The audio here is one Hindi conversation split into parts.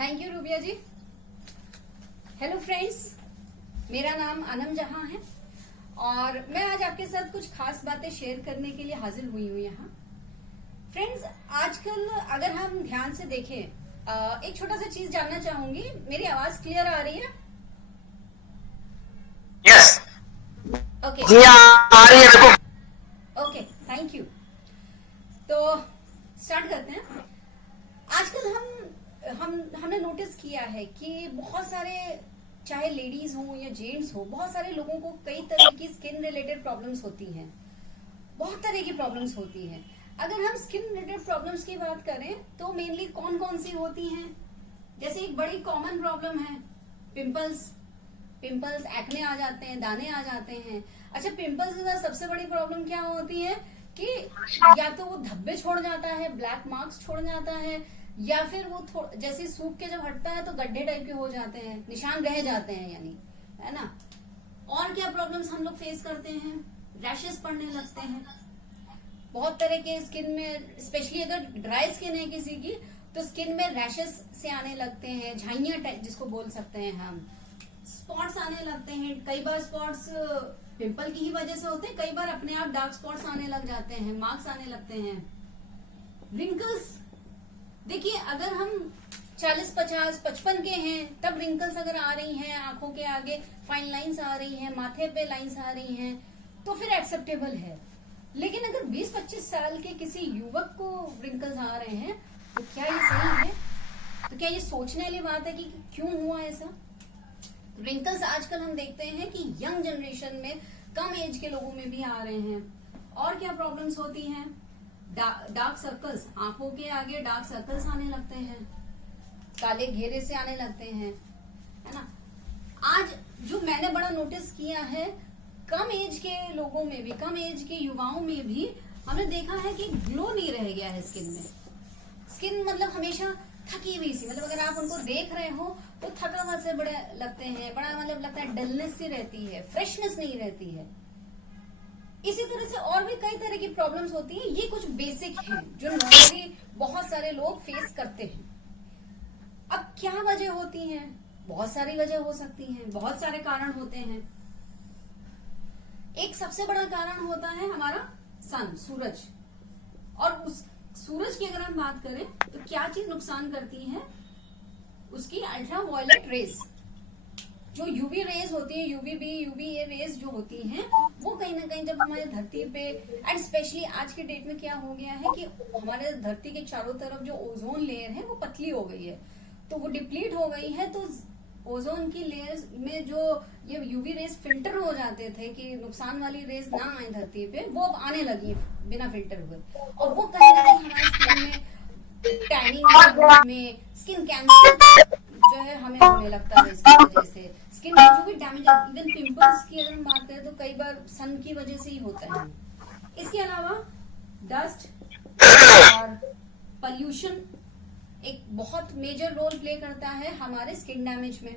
Thank you Rubia ji. Hello friends, मेरा नाम अनम जहां है और मैं आज आपके साथ कुछ खास बातें शेयर करने के लिए हाजिर हुई हूँ यहाँ। फ्रेंड्स, आजकल अगर हम ध्यान से देखें, एक छोटा सा चीज जानना चाहूंगी। मेरी आवाज क्लियर आ रही है? यस। ओके जी आ रही है मेरे को। Okay, thank you. तो स्टार्ट करते हैं। आजकल हमने नोटिस किया है कि बहुत सारे, चाहे लेडीज हो या जेंट्स हो, बहुत सारे लोगों को कई तरह की स्किन रिलेटेड प्रॉब्लम्स होती हैं। बहुत तरह की प्रॉब्लम्स होती हैं। अगर हम स्किन रिलेटेड प्रॉब्लम्स की बात करें तो मेनली कौन कौन सी होती हैं? जैसे एक बड़ी कॉमन प्रॉब्लम है पिंपल्स। पिंपल्स, एक्ने आ जाते हैं, दाने आ जाते हैं। अच्छा, पिंपल्स के साथ सबसे बड़ी प्रॉब्लम क्या होती है कि या तो वो धब्बे छोड़ जाता है, ब्लैक मार्क्स छोड़ जाता है, या फिर वो जैसे सूख के जब हटता है तो गड्ढे टाइप के हो जाते हैं, निशान रह जाते हैं, यानी, है ना। और क्या प्रॉब्लम्स हम लोग फेस करते हैं? रैशेस पड़ने लगते हैं बहुत तरह के स्किन में, स्पेशली अगर ड्राई स्किन है किसी की तो स्किन में रैशेस से आने लगते हैं, झाइयां टाइप जिसको बोल सकते हैं हम। स्पॉट्स आने लगते हैं। कई बार स्पॉट्स पिंपल की ही वजह से होते हैं, कई बार अपने आप डार्क स्पॉट्स आने लग जाते हैं, मार्क्स आने लगते हैं। रिंकल्स, देखिए अगर हम 40, 50, 55 के हैं तब रिंकल्स अगर आ रही हैं, आंखों के आगे फाइन लाइंस आ रही हैं, माथे पे लाइंस आ रही हैं, तो फिर एक्सेप्टेबल है। लेकिन अगर 20-25 साल के किसी युवक को रिंकल्स आ रहे हैं तो क्या ये सही है? तो क्या ये सोचने वाली बात है कि क्यों हुआ ऐसा? रिंकल्स आजकल हम देखते हैं कि यंग जनरेशन में, कम एज के लोगों में भी आ रहे हैं। और क्या प्रॉब्लम्स होती हैं? डार्क सर्कल्स, आंखों के आगे डार्क सर्कल्स आने लगते हैं, काले घेरे से आने लगते हैं, है ना। आज जो मैंने बड़ा नोटिस किया है, कम एज के लोगों में भी, कम एज के युवाओं में भी हमने देखा है कि ग्लो नहीं रह गया है स्किन में। स्किन मतलब हमेशा थकी हुई सी, मतलब अगर आप उनको देख रहे हो तो थका हुआ से बड़े लगते हैं, बड़ा मतलब लगता है डलनेस सी रहती है, फ्रेशनेस नहीं रहती है। इसी तरह से और भी कई तरह की प्रॉब्लम्स होती हैं। ये कुछ बेसिक हैं जो नॉर्मली बहुत सारे लोग फेस करते हैं। अब क्या वजह होती हैं? बहुत सारी वजह हो सकती हैं, बहुत सारे कारण होते हैं। एक सबसे बड़ा कारण होता है हमारा सन, सूरज। और उस सूरज की अगर हम बात करें तो क्या चीज नुकसान करती है? उसकी अल्ट्रा वायलेट रेस, जो यूवी रेज होती है, यूवीबी, यूवीए रेज जो होती हैं, वो कहीं ना कहीं जब हमारे धरती पे, एंड स्पेशली आज के डेट में क्या हो गया है कि हमारे धरती के चारों तरफ जो ओजोन लेयर है वो पतली हो गई है, तो वो डिप्लीट हो गई है। तो ओजोन की लेयर्स में जो ये यूवी रेज फिल्टर हो जाते थे कि नुकसान वाली रेज ना आए धरती पे, वो अब आने लगी बिना फिल्टर हुए, और वो कहीं ना कहीं हमारे स्किन में टैनिंग में, स्किन कैंसर जो है हमें होने लगता है इसकी वजह से। स्किन में जो भी डैमेज, इवन पिंपल्स की अगर हम बात करें तो कई बार सन की वजह से ही होता है। इसके अलावा डस्ट और पॉल्यूशन एक बहुत मेजर रोल प्ले करता है हमारे स्किन डैमेज में।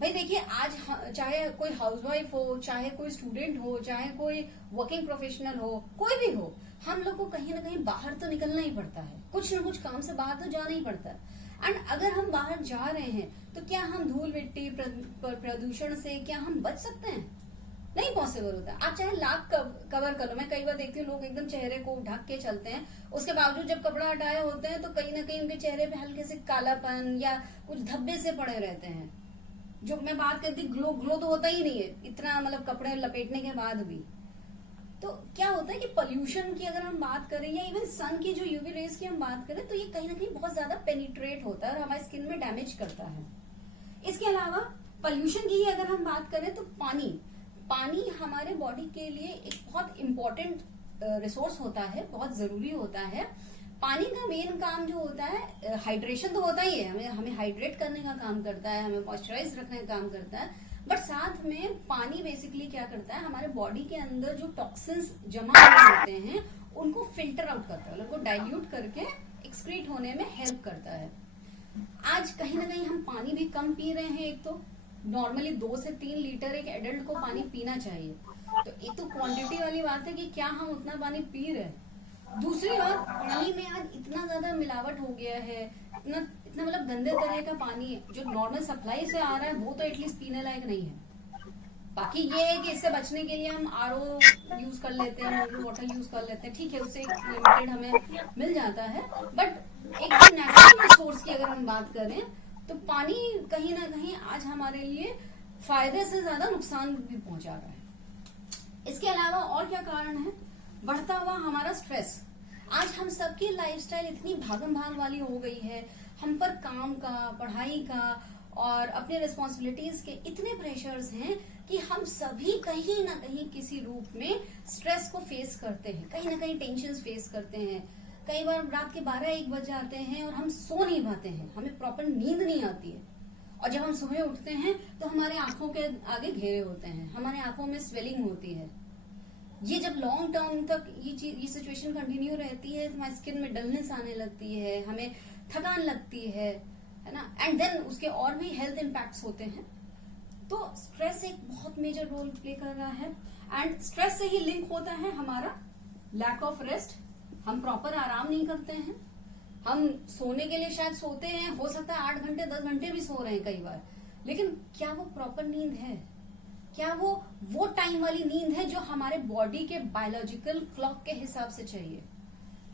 भाई देखिए, आज चाहे कोई हाउसवाइफ हो, चाहे कोई स्टूडेंट हो, चाहे कोई वर्किंग प्रोफेशनल हो, कोई भी हो, हम लोग को कहीं ना कहीं बाहर तो निकलना ही पड़ता है, कुछ ना कुछ काम से बाहर तो जाना ही पड़ता है। एंड अगर हम बाहर जा रहे हैं तो क्या हम धूल मिट्टी प्रदूषण से क्या हम बच सकते हैं? नहीं पॉसिबल होता। आप चाहे लाख कवर कर लो, मैं कई बार देखती हूँ लोग एकदम चेहरे को ढक के चलते हैं, उसके बावजूद जब कपड़ा हटाए होते हैं तो कहीं ना कहीं उनके चेहरे पे हल्के से कालापन या कुछ धब्बे से पड़े रहते हैं। जो मैं बात करती, ग्लो तो होता ही नहीं है इतना, मतलब कपड़े लपेटने के बाद भी। तो क्या होता है कि पोल्यूशन की अगर हम बात करें या इवन सन की जो यूवी रेज की हम बात करें, तो ये कहीं ना कहीं बहुत ज्यादा पेनिट्रेट होता है और हमारी स्किन में डैमेज करता है। इसके अलावा पोल्यूशन की ही अगर हम बात करें तो पानी हमारे बॉडी के लिए एक बहुत इंपॉर्टेंट रिसोर्स होता है, बहुत जरूरी होता है। पानी का मेन काम जो होता है, हाइड्रेशन तो होता ही है, हमें हाइड्रेट करने का काम करता है, हमें मॉइस्चराइज रखने का काम करता है, बट साथ में पानी बेसिकली क्या करता है, हमारे बॉडी के अंदर जो टॉक्सिन्स जमा होते हैं उनको फिल्टर आउट करता है, उनको डाइल्यूट करके एक्सक्रीट होने में हेल्प करता है। आज कहीं ना कहीं हम पानी भी कम पी रहे हैं। एक तो नॉर्मली 2 से 3 लीटर एक एडल्ट को पानी पीना चाहिए, तो एक तो क्वांटिटी वाली बात है कि क्या हम उतना पानी पी रहे हैं। दूसरी बात, पानी में आज इतना ज्यादा मिलावट हो गया है, इतना इतना मतलब गंदे तरह का पानी है जो नॉर्मल सप्लाई से आ रहा है, वो तो एटलीस्ट पीने लायक नहीं है। बाकी ये है कि इससे बचने के लिए हम आरओ यूज कर लेते हैं, मिनरल वाटर यूज कर लेते हैं, ठीक है, उससे लिमिटेड हमें मिल जाता है। बट एक नेचुरल रिसोर्स की अगर हम बात करें तो पानी कहीं ना कहीं आज हमारे लिए फायदे से ज्यादा नुकसान भी पहुंचा रहा है। इसके अलावा और क्या कारण है? बढ़ता हुआ हमारा स्ट्रेस। आज हम सबकी लाइफस्टाइल इतनी भागम भाग वाली हो गई है, हम पर काम का, पढ़ाई का और अपने रिस्पॉन्सिबिलिटीज के इतने प्रेशर्स हैं कि हम सभी कहीं ना कहीं किसी रूप में स्ट्रेस को फेस करते हैं, कहीं ना कहीं टेंशन फेस करते हैं। कई बार रात के 12-1 बज जाते हैं और हम सो नहीं पाते हैं, हमें प्रॉपर नींद नहीं आती है, और जब हम सुबह उठते हैं तो हमारे आंखों के आगे घेरे होते हैं, हमारे आंखों में स्वेलिंग होती है। ये जब लॉन्ग टर्म तक ये सिचुएशन कंटिन्यू रहती है, हमारी स्किन में डलनेस आने लगती है, हमें थकान लगती है ना, एंड देन उसके और भी हेल्थ इम्पैक्ट्स होते हैं। तो स्ट्रेस एक बहुत मेजर रोल प्ले कर रहा है, एंड स्ट्रेस से ही लिंक होता है हमारा लैक ऑफ रेस्ट। हम प्रॉपर आराम नहीं करते हैं, हम सोने के लिए शायद सोते हैं, हो सकता है 8 घंटे 10 घंटे भी सो रहे हैं कई बार, लेकिन क्या वो प्रॉपर नींद है? क्या वो टाइम वाली नींद है जो हमारे बॉडी के बायोलॉजिकल क्लॉक के हिसाब से चाहिए?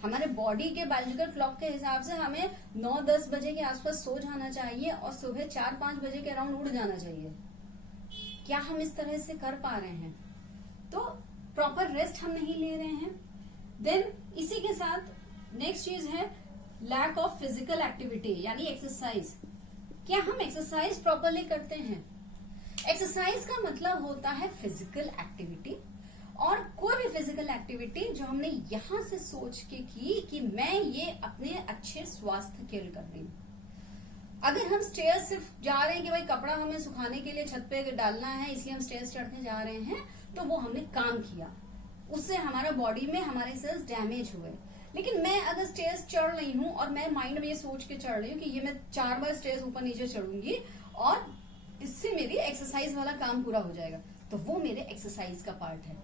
हमारे बॉडी के बायोलॉजिकल क्लॉक के हिसाब से हमें 9-10 बजे के आसपास सो जाना चाहिए और सुबह 4-5 बजे के अराउंड उठ जाना चाहिए। क्या हम इस तरह से कर पा रहे हैं? तो प्रॉपर रेस्ट हम नहीं ले रहे हैं। देन इसी के साथ नेक्स्ट चीज है लैक ऑफ फिजिकल एक्टिविटी, यानी एक्सरसाइज। क्या हम एक्सरसाइज प्रॉपरली करते हैं? एक्सरसाइज का मतलब होता है फिजिकल एक्टिविटी, और कोई भी फिजिकल एक्टिविटी जो हमने यहां से सोच के की कि मैं ये अपने अच्छे स्वास्थ्य के लिए कर रही हूं। अगर हम स्टेयर्स सिर्फ जा रहे हैं कि भाई कपड़ा हमें सुखाने के लिए छत पे डालना है इसलिए हम स्टेयर्स चढ़ने जा रहे हैं, तो वो हमने काम किया, उससे हमारा बॉडी में हमारे सेल्स डैमेज हुए। लेकिन मैं अगर स्टेयर्स चढ़ रही हूँ और मैं माइंड में ये सोच के चढ़ रही हूँ कि ये मैं 4 बार स्टेयर्स ऊपर नीचे चढ़ूंगी और इससे मेरी एक्सरसाइज वाला काम पूरा हो जाएगा, तो वो मेरे एक्सरसाइज का पार्ट है।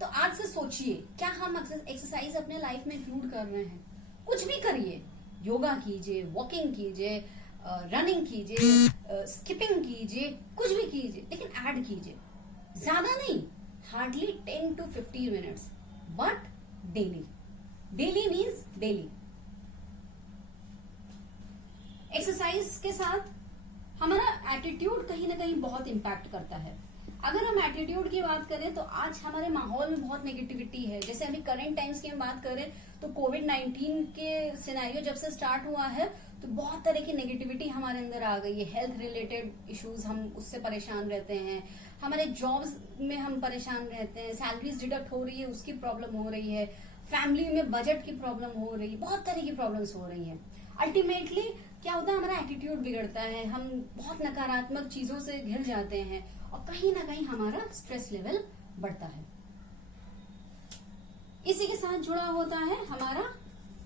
तो आज से सोचिए, क्या हम एक्सरसाइज अपने लाइफ में इंक्लूड कर रहे हैं? कुछ भी करिए, योगा कीजिए, वॉकिंग कीजिए, रनिंग कीजिए, स्किपिंग कीजिए, कुछ भी कीजिए, लेकिन ऐड कीजिए, ज्यादा नहीं, hardly 10 to 15 minutes, but daily. Daily means daily. Exercise के साथ हमारा एटीट्यूड कहीं ना कहीं बहुत इम्पैक्ट करता है। अगर हम एटीट्यूड की बात करें तो आज हमारे माहौल में बहुत नेगेटिविटी है। जैसे अभी करंट टाइम्स की हम बात करें तो कोविड-19 के सिनेरियो जब से स्टार्ट हुआ है तो बहुत तरह की नेगेटिविटी हमारे अंदर आ गई है। हेल्थ रिलेटेड इश्यूज, हम उससे परेशान रहते हैं, हमारे जॉब्स में हम परेशान रहते हैं, सैलरीज डिडक्ट हो रही है उसकी प्रॉब्लम हो रही है, फैमिली में बजट की प्रॉब्लम हो रही है, बहुत तरह की प्रॉब्लम्स हो रही है। अल्टीमेटली क्या होता है, हमारा एटीट्यूड बिगड़ता है, हम बहुत नकारात्मक चीजों से घिर जाते हैं और कहीं ना कहीं हमारा स्ट्रेस लेवल बढ़ता है। इसी के साथ जुड़ा होता है हमारा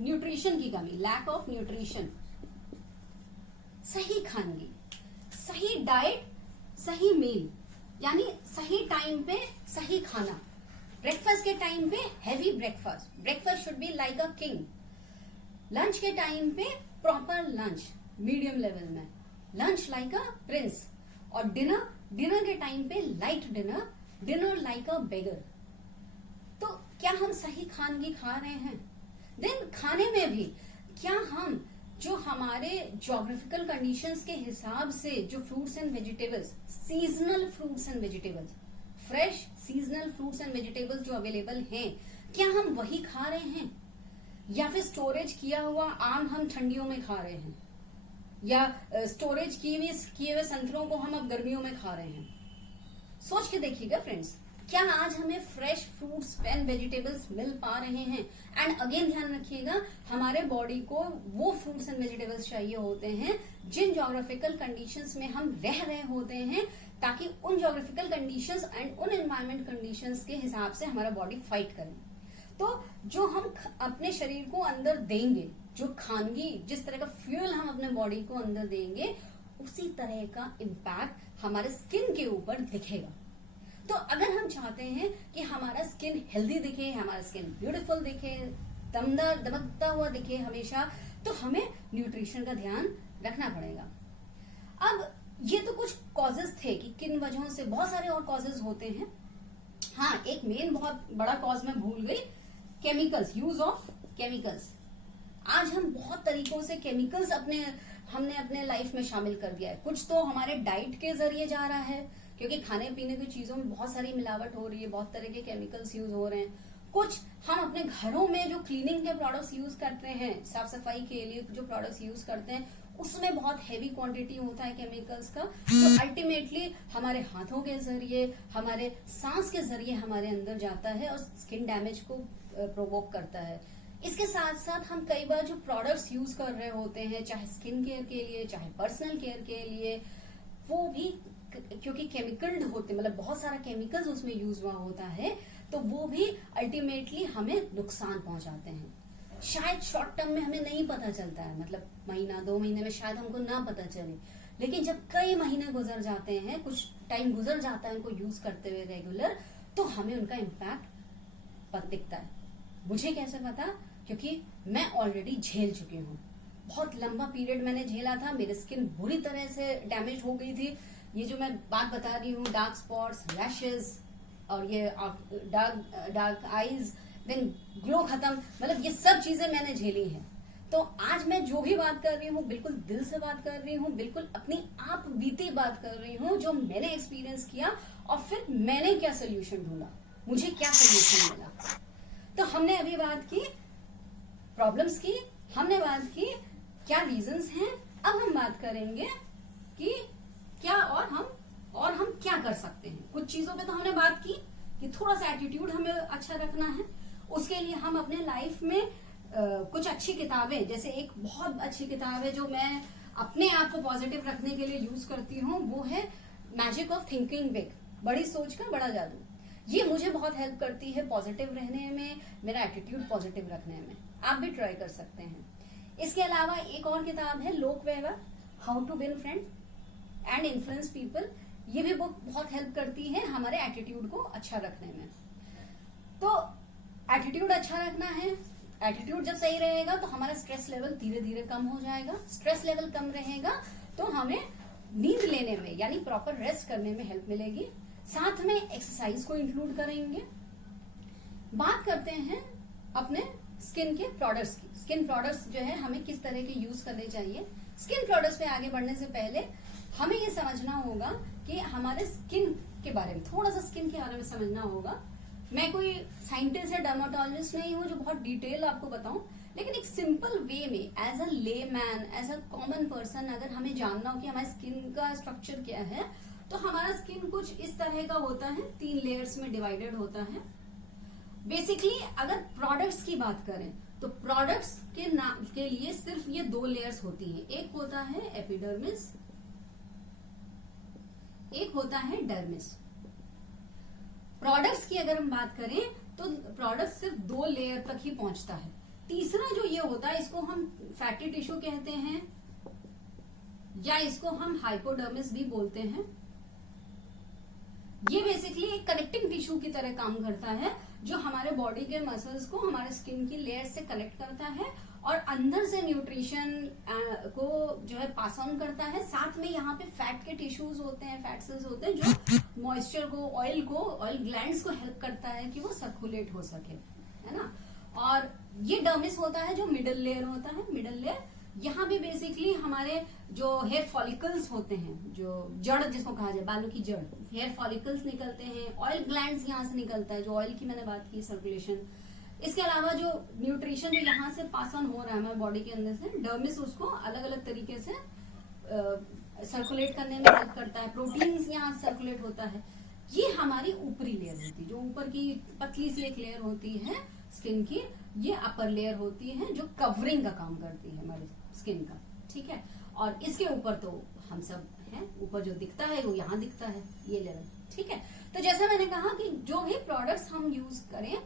न्यूट्रिशन की कमी, लैक ऑफ न्यूट्रिशन। सही खानगी, सही डाइट, सही मील, यानी सही टाइम पे सही खाना। ब्रेकफास्ट के टाइम पे heavy breakfast, breakfast should be like a king. Lunch के टाइम पे प्रॉपर लंच, मीडियम लेवल में, लंच लाइक अ प्रिंस। और डिनर के टाइम पे light dinner, dinner like a beggar. तो क्या हम सही खानगी खा रहे हैं? देन खाने में भी क्या हम जो हमारे ज्योग्राफिकल कंडीशंस के हिसाब से जो fruits and vegetables, seasonal fruits and vegetables, fresh seasonal fruits and vegetables जो अवेलेबल हैं, क्या हम वही खा रहे हैं? या फिर स्टोरेज किया हुआ आम हम ठंडियों में खा रहे हैं, या स्टोरेज किए हुए संतरों को हम अब गर्मियों में खा रहे हैं? सोच के देखिएगा फ्रेंड्स, क्या आज हमें फ्रेश फ्रूट्स एंड वेजिटेबल्स मिल पा रहे हैं? एंड अगेन ध्यान रखिएगा, हमारे बॉडी को वो फ्रूट्स एंड वेजिटेबल्स चाहिए होते हैं जिन ज्योग्राफिकल कंडीशंस में हम रह रहे होते हैं, ताकि उन ज्योग्राफिकल कंडीशंस एंड उन एनवायरमेंट कंडीशंस के हिसाब से हमारा बॉडी फाइट करे। तो जो हम अपने शरीर को अंदर देंगे, जो खानगी, जिस तरह का फ्यूल हम अपने बॉडी को अंदर देंगे, उसी तरह का इम्पैक्ट हमारे स्किन के ऊपर दिखेगा। तो अगर हम चाहते हैं कि हमारा स्किन हेल्दी दिखे, हमारा स्किन ब्यूटीफुल दिखे, दमदार दमकता हुआ दिखे हमेशा, तो हमें न्यूट्रिशन का ध्यान रखना पड़ेगा। अब ये तो कुछ कॉजेज थे कि किन वजहों से, बहुत सारे और कॉजेज होते हैं। हाँ, एक मेन बहुत बड़ा कॉज मैं भूल गई, केमिकल्स, यूज ऑफ केमिकल्स। आज हम बहुत तरीकों से केमिकल्स हमने अपने लाइफ में शामिल कर दिया है। कुछ तो हमारे डाइट के जरिए जा रहा है, क्योंकि खाने पीने की चीजों में बहुत सारी मिलावट हो रही है, बहुत तरह के केमिकल्स यूज हो रहे हैं। कुछ हम अपने घरों में जो क्लीनिंग के प्रोडक्ट्स यूज करते हैं, साफ सफाई के लिए जो प्रोडक्ट्स यूज करते हैं, उसमें बहुत हैवी क्वांटिटी होता है केमिकल्स का, जो अल्टीमेटली हमारे हाथों के जरिए, हमारे सांस के जरिए हमारे अंदर जाता है और स्किन डैमेज को प्रोवोक करता है। इसके साथ साथ हम कई बार जो प्रोडक्ट्स यूज कर रहे होते हैं, चाहे स्किन केयर के लिए, चाहे पर्सनल केयर के लिए, वो भी क्योंकि केमिकल्ड होते, मतलब बहुत सारा केमिकल्स उसमें यूज हुआ होता है, तो वो भी अल्टीमेटली हमें नुकसान पहुंचाते हैं। शायद शॉर्ट टर्म में हमें नहीं पता चलता है, मतलब महीना 2 महीने में शायद हमको ना पता चले, लेकिन जब कई महीने गुजर जाते हैं, कुछ टाइम गुजर जाता है उनको यूज करते हुए रेगुलर, तो हमें उनका इम्पैक्ट दिखता है। मुझे कैसे पता? क्योंकि मैं ऑलरेडी झेल चुकी हूँ। बहुत लंबा पीरियड मैंने झेला था, मेरी स्किन बुरी तरह से डैमेज हो गई थी। ये जो मैं बात बता रही हूँ, डार्क स्पॉट्स, रैशेस और ये डार्क आईज, देन ग्लो खत्म, मतलब ये सब चीजें मैंने झेली हैं। तो आज मैं जो भी बात कर रही हूँ, बिल्कुल दिल से बात कर रही हूँ, बिल्कुल अपनी आप बीती बात कर रही हूँ, जो मैंने एक्सपीरियंस किया और फिर मैंने क्या सोल्यूशन ढूंढा, मुझे क्या सोल्यूशन मिला। तो हमने अभी बात की प्रॉब्लम्स की, हमने बात की क्या रीजंस हैं। अब हम बात करेंगे कि क्या और हम क्या कर सकते हैं। कुछ चीजों पे तो हमने बात की कि थोड़ा सा एटीट्यूड हमें अच्छा रखना है, उसके लिए हम अपने लाइफ में कुछ अच्छी किताबें, जैसे एक बहुत अच्छी किताब है जो मैं अपने आप को पॉजिटिव रखने के लिए यूज करती हूँ, वो है मैजिक ऑफ थिंकिंग बिग, बड़ी सोच का बड़ा जादू। ये मुझे बहुत हेल्प करती है पॉजिटिव रहने में, मेरा एटीट्यूड पॉजिटिव रखने में। आप भी ट्राई कर सकते हैं। इसके अलावा एक और किताब है लोक वेवर, how to win friend and influence people. ये भी बुक बहुत हेल्प करती है हमारे एटीट्यूड को अच्छा रखने में। तो एटीट्यूड अच्छा रखना है, एटीट्यूड जब सही रहेगा तो हमारा स्ट्रेस लेवल धीरे धीरे कम हो जाएगा। स्ट्रेस लेवल कम रहेगा तो हमें नींद लेने में, यानी प्रॉपर रेस्ट करने में हेल्प मिलेगी। साथ में एक्सरसाइज को इंक्लूड करेंगे। बात करते हैं अपने स्किन के प्रोडक्ट्स की। स्किन प्रोडक्ट्स जो है हमें किस तरह के यूज करने चाहिए। स्किन प्रोडक्ट्स पे आगे बढ़ने से पहले हमें ये समझना होगा कि हमारे स्किन के बारे में, थोड़ा सा स्किन के बारे में समझना होगा। मैं कोई साइंटिस्ट या डर्माटोलॉजिस्ट नहीं हूँ जो बहुत डिटेल आपको बताऊं, लेकिन एक सिंपल वे में as a layman, as a common person, अगर हमें जानना हो कि हमारे स्किन का स्ट्रक्चर क्या है, तो हमारा स्किन कुछ इस तरह का होता है, 3 लेयर्स में डिवाइडेड होता है। बेसिकली अगर प्रोडक्ट्स की बात करें तो प्रोडक्ट्स के लिए सिर्फ ये 2 लेयर्स होती हैं। एक होता है एपिडर्मिस, एक होता है डर्मिस। प्रोडक्ट्स की अगर हम बात करें तो प्रोडक्ट सिर्फ 2 लेयर तक ही पहुंचता है। तीसरा जो ये होता है, इसको हम फैटी टिश्यू कहते हैं या इसको हम हाइपोडर्मिस भी बोलते हैं। ये बेसिकली एक कनेक्टिंग टिश्यू की तरह काम करता है, जो हमारे बॉडी के मसल्स को हमारे स्किन की लेयर से कनेक्ट करता है और अंदर से न्यूट्रिशन को जो है पास ऑन करता है। साथ में यहाँ पे फैट के टिश्यूज होते हैं, फैट सेल्स होते हैं, जो मॉइस्चर को, ऑयल ग्लैंड्स को हेल्प करता है कि वो सर्कुलेट हो सके, है ना। और ये डर्मिस होता है जो मिडल लेयर होता है। मिडल लेयर यहाँ भी बेसिकली हमारे जो हेयर फॉलिकल्स होते हैं, जो जड़ जिसको कहा जाए, बालों की जड़, हेयर फॉलिकल्स निकलते हैं, ऑयल ग्लैंड्स यहाँ से निकलता है, जो ऑयल की मैंने बात की, सर्कुलेशन। इसके अलावा जो न्यूट्रिशन जो यहाँ से पास ऑन हो रहा है हमारे बॉडी के अंदर से, डर्मिस उसको अलग अलग तरीके से सर्कुलेट करने में हेल्प करता है। प्रोटीन्स यहाँ सर्कुलेट होता है। ये हमारी ऊपरी लेयर होती है, जो ऊपर की पतली सी एक लेयर होती है स्किन की। ये अपर लेयर होती है जो कवरिंग का काम करती है हमारी स्किन का, ठीक है। और इसके ऊपर तो हम सब हैं, ऊपर जो दिखता है वो यहाँ दिखता है, ये लेवल, ठीक है। तो जैसा मैंने कहा कि जो भी प्रोडक्ट्स हम यूज करें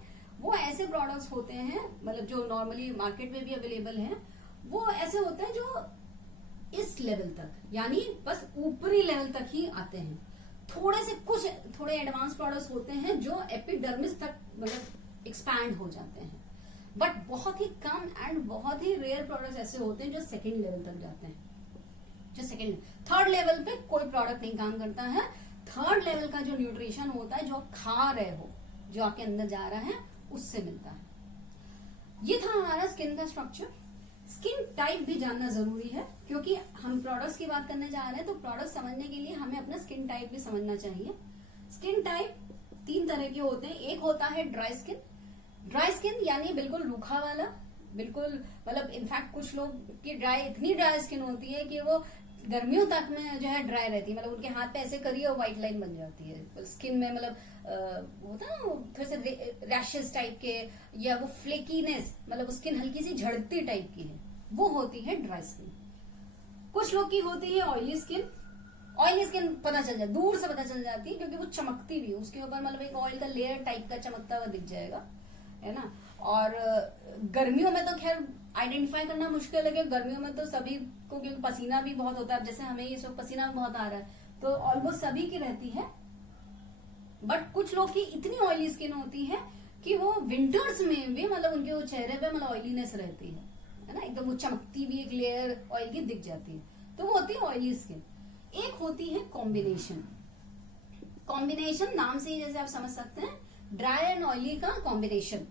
वो ऐसे प्रोडक्ट्स होते हैं, मतलब जो नॉर्मली मार्केट में भी अवेलेबल हैं, वो ऐसे होते हैं जो इस लेवल तक, यानी बस ऊपरी लेवल तक ही आते हैं। थोड़े एडवांस प्रोडक्ट्स होते हैं जो एपिडर्मिस तक मतलब एक्सपैंड हो जाते हैं। बट बहुत ही कम एंड बहुत ही रेयर प्रोडक्ट्स ऐसे होते हैं जो सेकेंड लेवल तक जाते हैं। जो सेकेंड थर्ड लेवल पे कोई प्रोडक्ट नहीं काम करता है। थर्ड लेवल का जो न्यूट्रिशन होता है, जो आप खा रहे हो, जो आपके अंदर जा रहा है, उससे मिलता है। ये था हमारा स्किन का स्ट्रक्चर। स्किन टाइप भी जानना जरूरी है, क्योंकि हम प्रोडक्ट्स की बात करने जा रहे हैं, तो प्रोडक्ट समझने के लिए हमें अपना स्किन टाइप भी समझना चाहिए। स्किन टाइप 3 तरह के होते हैं। एक होता है ड्राई स्किन। ड्राई स्किन यानी बिल्कुल रूखा वाला, बिल्कुल मतलब इनफैक्ट कुछ लोग की इतनी ड्राई स्किन होती है कि वो गर्मियों तक में जो है ड्राई रहती है। मतलब उनके हाथ पे ऐसे करिए और व्हाइट लाइन बन जाती है स्किन में। मतलब होता है ना थोड़े से रैशेस टाइप के, या वो फ्लेकीनेस, मतलब स्किन हल्की सी झड़ती टाइप की है, वो होती है ड्राई स्किन। कुछ लोग की होती है ऑयली स्किन। ऑयली स्किन पता चल जाए, दूर से पता चल जाती है, क्योंकि वो चमकती भी है, उसके ऊपर मतलब एक ऑयल का लेयर टाइप का चमकता हुआ दिख जाएगा, है ना। और गर्मियों में तो खैर आइडेंटिफाई करना मुश्किल है, क्योंकि गर्मियों में तो सभी को, क्योंकि पसीना भी बहुत होता है, जैसे हमें ये सब पसीना भी बहुत आ रहा है, तो ऑलमोस्ट सभी की रहती है। बट कुछ लोग की इतनी ऑयली स्किन होती है कि वो विंटर्स में भी मतलब उनके वो चेहरे पे मतलब ऑयलीनेस रहती है ना, एकदम वो चमकती भी एक लेयर ऑयल की दिख जाती है, तो वो होती है ऑयली स्किन। एक होती है कॉम्बिनेशन। कॉम्बिनेशन नाम से ही जैसे आप समझ सकते हैं, ड्राई एंड ऑयली का कॉम्बिनेशन।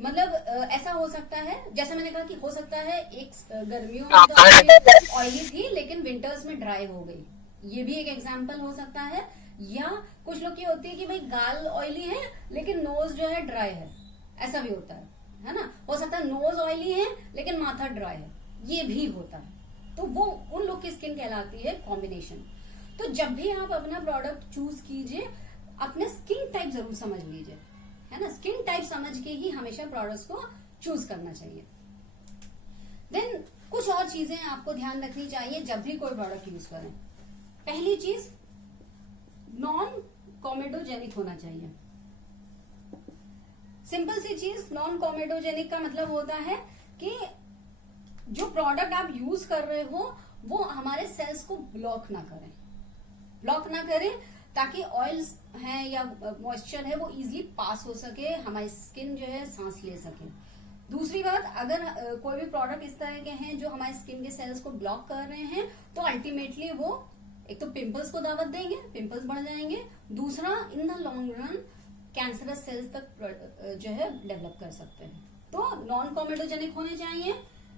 मतलब ऐसा हो सकता है, जैसे मैंने कहा कि हो सकता है एक गर्मियों में तो ऑयली थी लेकिन विंटर्स में ड्राई हो गई, ये भी एक एग्जांपल हो सकता है। या कुछ लोग की होती है कि भाई गाल ऑयली है लेकिन नोज जो है ड्राई है, ऐसा भी होता है ना। हो सकता है नोज ऑयली है लेकिन माथा ड्राई है, ये भी होता है। तो वो उन लोग की स्किन कहलाती है कॉम्बिनेशन। तो जब भी आप अपना प्रोडक्ट चूज कीजिए, अपने स्किन टाइप जरूर समझ लीजिए, है ना। स्किन टाइप समझ के ही हमेशा प्रोडक्ट्स को चूज करना चाहिए। देन कुछ और चीजें आपको ध्यान रखनी चाहिए जब भी कोई प्रोडक्ट यूज करें। पहली चीज, नॉन कॉमेडोजेनिक होना चाहिए। सिंपल सी चीज, नॉन कॉमेडोजेनिक का मतलब होता है कि जो प्रोडक्ट आप यूज कर रहे हो वो हमारे सेल्स को ब्लॉक ना करें, ताकि ऑयल्स हैं या मॉइस्चर है वो इजीली पास हो सके, हमारी स्किन जो है सांस ले सके। दूसरी बात, अगर कोई भी प्रोडक्ट इस तरह के हैं जो हमारे स्किन के सेल्स को ब्लॉक कर रहे हैं, तो अल्टीमेटली वो एक तो पिंपल्स को दावत देंगे, पिंपल्स बढ़ जाएंगे। दूसरा, in the long run cancerous cells तक जो है डेवलप कर सकते हैं। तो नॉन कॉमेडोजेनिक होने चाहिए।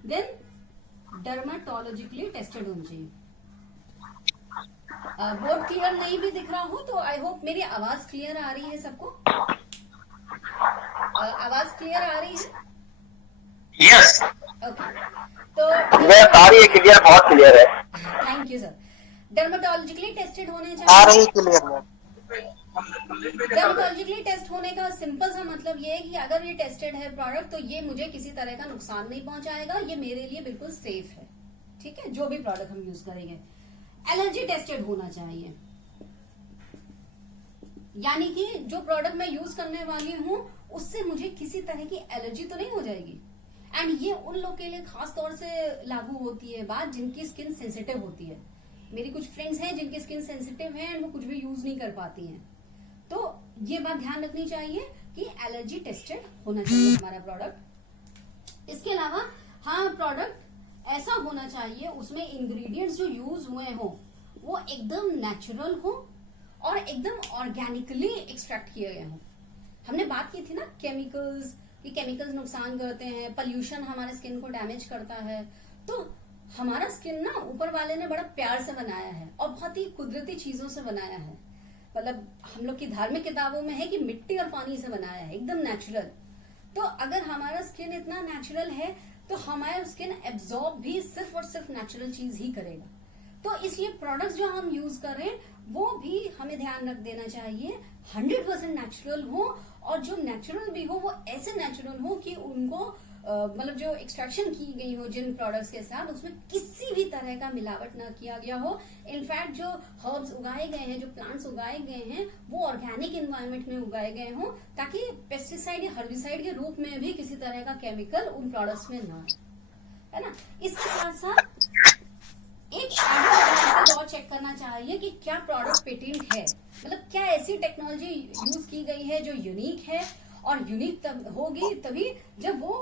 देन डर्माटोलॉजिकली टेस्टेड होनी चाहिए। बोर्ड क्लियर नहीं भी दिख रहा हो तो आई होप मेरी आवाज क्लियर आ रही है सबको। आवाज क्लियर आ रही है? यस, ओके, तो आ रही है क्लियर, बहुत क्लियर है। Thank you sir. Dermatologically tested होने आ चाहिए। रही क्लियर। डर्माटोलॉजिकली टेस्ट होने का सिंपल सा मतलब ये है कि अगर ये टेस्टेड है प्रोडक्ट, तो ये मुझे किसी तरह का नुकसान नहीं पहुंचाएगा, ये मेरे लिए बिल्कुल सेफ है। ठीक है, जो भी प्रोडक्ट हम यूज करेंगे। एलर्जी टेस्टेड होना चाहिए, यानी कि जो प्रोडक्ट मैं यूज करने वाली हूं उससे मुझे किसी तरह की एलर्जी तो नहीं हो जाएगी। एंड ये उन लोग के लिए खास तौर से लागू होती है बात जिनकी स्किन सेंसिटिव होती है। मेरी कुछ फ्रेंड्स हैं जिनकी स्किन सेंसिटिव है एंड वो कुछ भी यूज नहीं कर पाती हैं, तो ये बात ध्यान रखनी चाहिए कि एलर्जी टेस्टेड होना चाहिए हमारा प्रोडक्ट। इसके अलावा हाँ, प्रोडक्ट ऐसा होना चाहिए उसमें इंग्रेडिएंट्स जो यूज हुए हो वो एकदम नेचुरल हो और एकदम ऑर्गेनिकली एक्सट्रैक्ट किए गए हो। हमने बात की थी ना केमिकल्स, कि केमिकल्स नुकसान करते हैं, पोल्यूशन हमारे स्किन को डैमेज करता है। तो हमारा स्किन ना ऊपर वाले ने बड़ा प्यार से बनाया है और बहुत ही कुदरती चीजों से बनाया है। मतलब हम लोग की धार्मिक किताबों में है कि मिट्टी और पानी से बनाया है, एकदम नेचुरल। तो अगर हमारा स्किन इतना नेचुरल है तो हमारा स्किन एब्जॉर्ब भी सिर्फ और सिर्फ नेचुरल चीज ही करेगा। तो इसलिए प्रोडक्ट्स जो हम यूज करें वो भी हमें ध्यान रख देना चाहिए 100% नेचुरल हो, और जो नेचुरल भी हो वो ऐसे नेचुरल हो कि उनको मतलब जो एक्सट्रैक्शन की गई हो जिन प्रोडक्ट्स के साथ, उसमें किसी भी तरह का मिलावट ना किया गया हो। इनफैक्ट जो हर्ब्स उगाए गए हैं, जो प्लांट्स उगाए गए हैं, वो ऑर्गेनिक एनवायरनमेंट में उगाए गए हों, ताकि पेस्टिसाइड या हर्बिसाइड के रूप में भी किसी तरह का केमिकल उन प्रोडक्ट्स में ना, है ना। इसके साथ साथ एक आगे और चेक करना चाहिए कि क्या प्रोडक्ट पेटेंट है, मतलब क्या ऐसी टेक्नोलॉजी यूज की गई है जो यूनिक है और यूनिक तब होगी तभी जब वो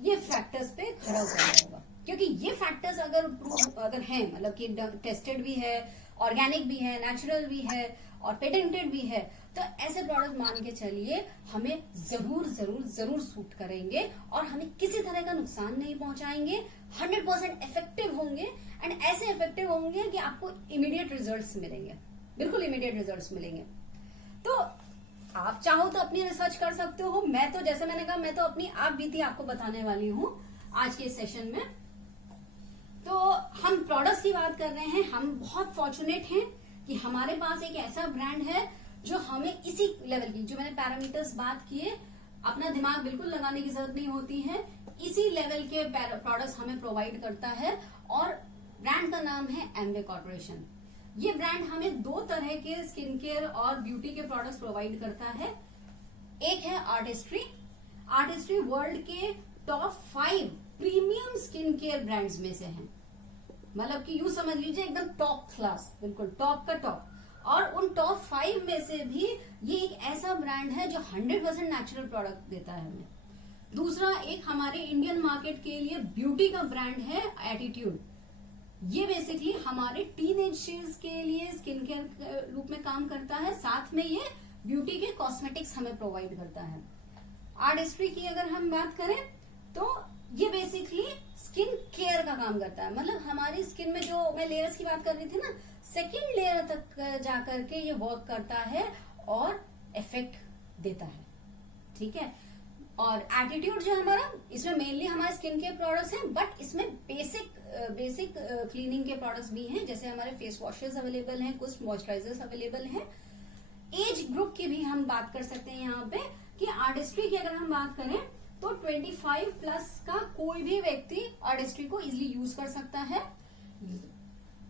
ये फैक्टर्स पे खरा उतरना होगा। क्योंकि ये फैक्टर्स अगर हैं, मतलब कि टेस्टेड भी है, ऑर्गेनिक भी है, नेचुरल भी है और पेटेंटेड भी है, तो ऐसे प्रोडक्ट मान के चलिए हमें जरूर जरूर जरूर सूट करेंगे और हमें किसी तरह का नुकसान नहीं पहुंचाएंगे, 100% इफेक्टिव होंगे एंड ऐसे इफेक्टिव होंगे कि आपको इमीडिएट रिजल्ट्स मिलेंगे, बिल्कुल इमीडिएट रिजल्ट्स मिलेंगे। तो आप चाहो तो अपनी रिसर्च कर सकते हो। मैं तो जैसे मैंने कहा, मैं तो अपनी आप बीती आपको बताने वाली हूँ आज के सेशन में। तो हम प्रोडक्ट्स की बात कर रहे हैं। हम बहुत फॉर्चुनेट हैं कि हमारे पास एक ऐसा ब्रांड है जो हमें इसी लेवल की, जो मैंने पैरामीटर्स बात किए, अपना दिमाग बिल्कुल लगाने की जरूरत नहीं होती है, इसी लेवल के प्रोडक्ट्स हमें प्रोवाइड करता है। और ब्रांड का नाम है एमवे कॉर्पोरेशन। ये ब्रांड हमें 2 तरह के स्किन केयर और ब्यूटी के प्रोडक्ट्स प्रोवाइड करता है। एक है आर्टिस्ट्री। आर्टिस्ट्री वर्ल्ड के top 5 premium skin care brands में से है, मतलब कि यूं समझ लीजिए एकदम टॉप क्लास, बिल्कुल टॉप का टॉप। और उन टॉप 5 में से भी ये एक ऐसा ब्रांड है जो 100% नेचुरल प्रोडक्ट देता है हमें। दूसरा एक हमारे इंडियन मार्केट के लिए ब्यूटी का ब्रांड है एटीट्यूड। ये बेसिकली हमारे टीनेजर्स के लिए स्किन केयर के रूप में काम करता है, साथ में ये ब्यूटी के कॉस्मेटिक्स हमें प्रोवाइड करता है। आर्टिस्ट्री की अगर हम बात करें तो ये बेसिकली स्किन केयर का काम करता है, मतलब हमारी स्किन में जो मैं लेयर्स की बात कर रही थी ना, सेकंड लेयर तक जाकर के ये वर्क करता है और इफेक्ट देता है, ठीक है। और एटीट्यूड जो हमारा, इसमें मेनली हमारे स्किन केयर प्रोडक्ट्स हैं, बट इसमें बेसिक क्लीनिंग के प्रोडक्ट्स भी हैं, जैसे हमारे फेस वॉशेस अवेलेबल हैं, कुछ मॉइस्चराइजर्स अवेलेबल हैं। एज ग्रुप की भी हम बात कर सकते हैं यहाँ पे कि आर्टिस्ट्री की अगर हम बात करें तो 25 प्लस का कोई भी व्यक्ति आर्टिस्ट्री को इजिली यूज कर सकता है।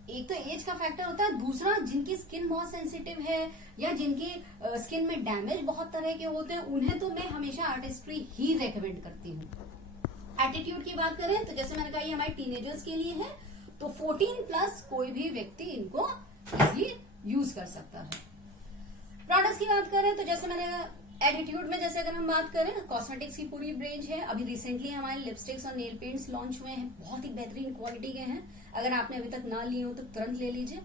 एक तो एज का फैक्टर होता है, दूसरा जिनकी स्किन बहुत सेंसिटिव है या जिनकी स्किन में डैमेज बहुत तरह के होते हैं, उन्हें तो मैं हमेशा आर्टिस्ट्री ही रेकमेंड करती हूँ। एटीट्यूड की बात करें तो जैसे मैंने कहा ये हमारे टीनेजर्स के लिए है, तो 14 प्लस कोई भी व्यक्ति इनको इजिली यूज कर सकता है। प्रोडक्ट्स की बात करें तो जैसे मैंने एटीट्यूड में, जैसे अगर हम बात करें, कॉस्मेटिक्स की पूरी रेंज है। अभी रिसेंटली हमारे लिपस्टिक्स और नेल पेंट्स लॉन्च हुए हैं, बहुत ही बेहतरीन क्वालिटी के हैं। अगर आपने अभी तक ना लिए हो तो तुरंत ले लीजिए।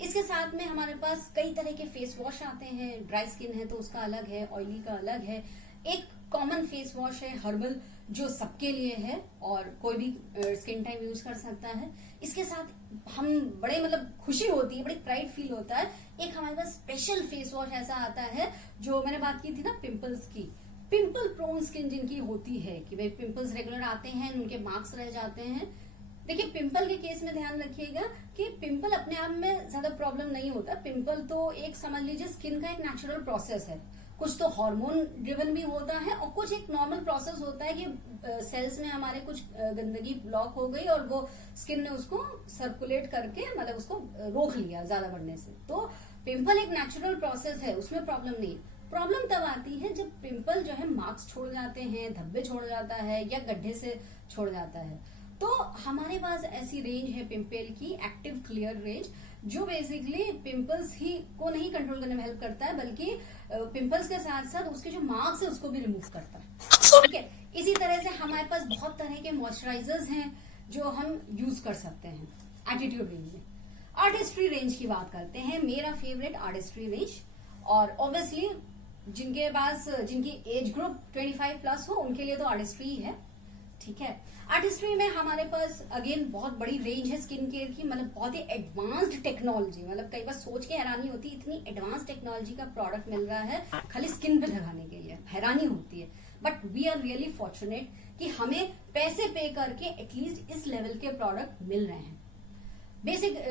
इसके साथ में हमारे पास कई तरह के फेस वॉश आते हैं। ड्राई स्किन है तो उसका अलग है, ऑयली का अलग है। एक कॉमन फेस वॉश है हर्बल, जो सबके लिए है और कोई भी स्किन टाइप यूज कर सकता है। इसके साथ हम बड़े खुशी होती है, बड़ी प्राइड फील होता है, एक हमारे पास स्पेशल फेस वॉश ऐसा आता है जो मैंने बात की थी ना पिंपल्स की, पिंपल प्रोन स्किन जिनकी होती है कि भाई पिंपल्स रेगुलर आते हैं, उनके मार्क्स रह जाते हैं। देखिए पिंपल के केस में ध्यान रखिएगा कि पिंपल अपने आप में ज्यादा प्रॉब्लम नहीं होता। पिंपल तो एक समझ लीजिए स्किन का एक नेचुरल प्रोसेस है, कुछ तो हार्मोन ड्रिवन भी होता है और कुछ एक नॉर्मल प्रोसेस होता है कि सेल्स में हमारे कुछ गंदगी ब्लॉक हो गई और वो स्किन ने उसको सर्कुलेट करके उसको रोक लिया ज्यादा बढ़ने से। तो पिंपल एक नेचुरल प्रोसेस है, उसमें प्रॉब्लम नहीं। प्रॉब्लम तब आती है जब पिंपल जो है मार्क्स छोड़ जाते हैं, धब्बे छोड़ जाता है या गड्ढे से छोड़ जाता है। तो हमारे पास ऐसी रेंज है पिंपल की, एक्टिव क्लियर रेंज, जो बेसिकली पिंपल्स ही को नहीं कंट्रोल करने में हेल्प करता है, बल्कि पिंपल्स के साथ साथ उसके जो मार्क्स है उसको भी रिमूव करता है, ठीक है। इसी तरह से हमारे पास बहुत तरह के मॉइस्चराइजर्स हैं जो हम यूज कर सकते हैं एटीट्यूड रेंज में। आर्टिस्ट्री रेंज की बात करते हैं, मेरा फेवरेट आर्टिस्ट्री रेंज। और ऑब्वियसली जिनके पास, जिनकी एज ग्रुप 25 प्लस हो उनके लिए तो आर्टिस्ट्री ही है, ठीक है। आर्टिस्ट्री में हमारे पास अगेन बहुत बड़ी रेंज है स्किन केयर की, बहुत ही एडवांस्ड टेक्नोलॉजी, कई बार सोच के हैरानी होती है इतनी एडवांस टेक्नोलॉजी का प्रोडक्ट मिल रहा है खाली स्किन पे लगाने के लिए, हैरानी होती है। But we are really fortunate कि हमें पैसे पे करके एटलीस्ट इस लेवल के प्रोडक्ट मिल रहे हैं। बेसिक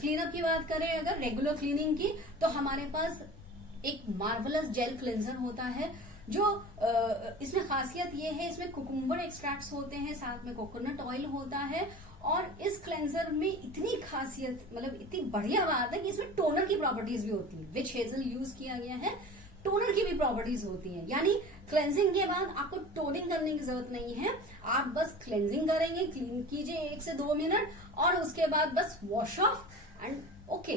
क्लीनअप की बात करें अगर रेगुलर क्लीनिंग की, तो हमारे पास एक मार्वलस जेल क्लेंजर होता है जो इसमें खासियत ये है, इसमें कुकुम्बर एक्सट्रैक्ट्स होते हैं, साथ में कोकोनट ऑयल होता है। और इस क्लेंजर में इतनी खासियत, इतनी बढ़िया बात है कि इसमें टोनर की प्रॉपर्टीज भी होती है, विच हेजल यूज किया गया है, टोनर की भी प्रॉपर्टीज होती है। यानी क्लेंजिंग के बाद आपको टोनिंग करने की जरूरत नहीं है, आप बस क्लेंजिंग करेंगे, क्लीन कीजिए 1 से 2 मिनट और उसके बाद बस वॉश ऑफ एंड ओके,